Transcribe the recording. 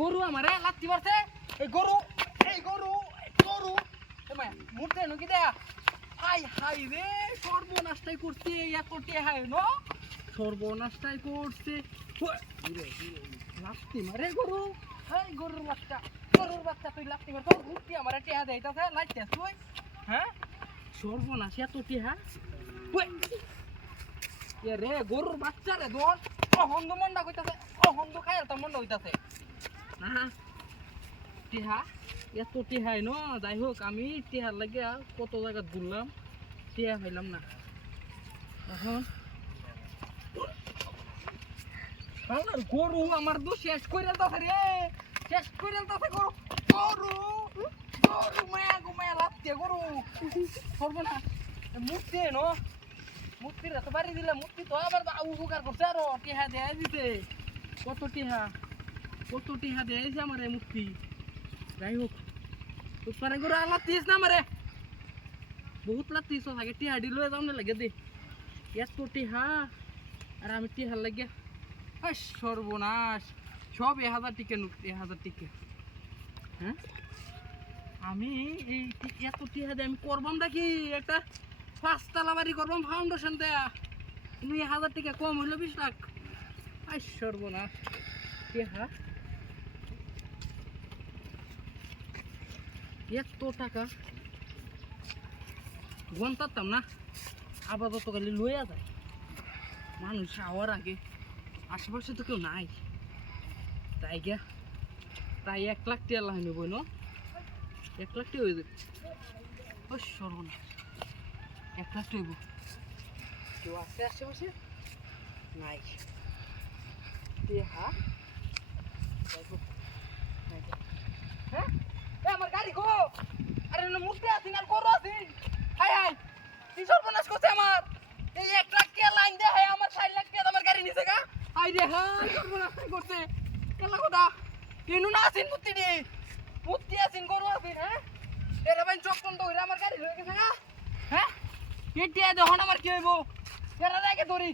গরু আমারে লাত্তি মারছে এই গরু গরু মুরতে নাকি দেয়া হাই হাই রে সর্বনাশটাই করছে এত টেহাই ন সর্বনাশটাই করছে লাত্তি মারে গরু এই গরুর বাচ্চা তুই লাত্তি মার তোর মুরতি আমারে টেহা দেইতাছে লাইতে তুই হ্যাঁ সর্বনাশ এত টেহা এ রে গরুর বাচ্চা রে দোর অহন্দ মন্ডা কইতাছে অহন্দ খায় তো মন্ডা হইতাছে না টিহা এত টিহাই ন যাই হোক আমি টিহার লাগে কত জায়গা ঘুরলাম টিহা হইলাম না এখন গরু আমার তো শেষ করে দাও রে শেষ করে দাও গরু গরু গরু মায়া লাগছে গরু করবো না মুক্তি ন মুক্তির এত বাড়ি দিলে মুক্তি তো আবার উপকার করছে আরো টিহা দেয়া দিতে কত টিহা দিয়েছে আমার মুক্তি যাই হোক তোর করে লাতিস না আমারে বহুত লাতিস থাকে টিহা দিল যাও না লাগে দে এত টিহা আর আমি টিহার লাগে সর্বনাশ সব 1000 টিকে নুক 1000 টিকে হ্যাঁ আমি এই এত টিহা দিয়ে আমি করবাম নাকি একটা 5 তলা বাড়ি করবাম ফাউন্ডেশন দেয়া তুমি 1000 টাকা কম হইলো 20 লাখ সর্বনাশ টিহা এত টাকা গন্তারতাম না আপাতত খালি লইয়া যায় মানুষ আওয়ার আগে আশেপাশে তো কেউ নাই তাই 1 লাখ টাকা লাগাই নেবই ন 1 লাখ টাকা হয়ে যাবে সর্বনাশ 1 লাখ টাকা হইব কেউ আছে আশেপাশে নাই হ্যাঁ আমার গাড়ি গো আরে না মুখতে আছিস আর করো আছিস হাই হাই কি সর্বনাশ করছে আমার এই 1 লাখ টাকা লাইন দে হাই আমার 4 লাখ টাকা আমার গাড়ি নিছে গা হাই রে হাই সর্বনাশ করছে কেলা কথা কেন না আছিস মুক্তি আছিস করো আছিস হ্যাঁ এরা ভাই চকটন তো আমার গাড়ি লয়ে গেছে গা হ্যাঁ কেটে দেখো আমার কি হইব এরা রেখে ধরি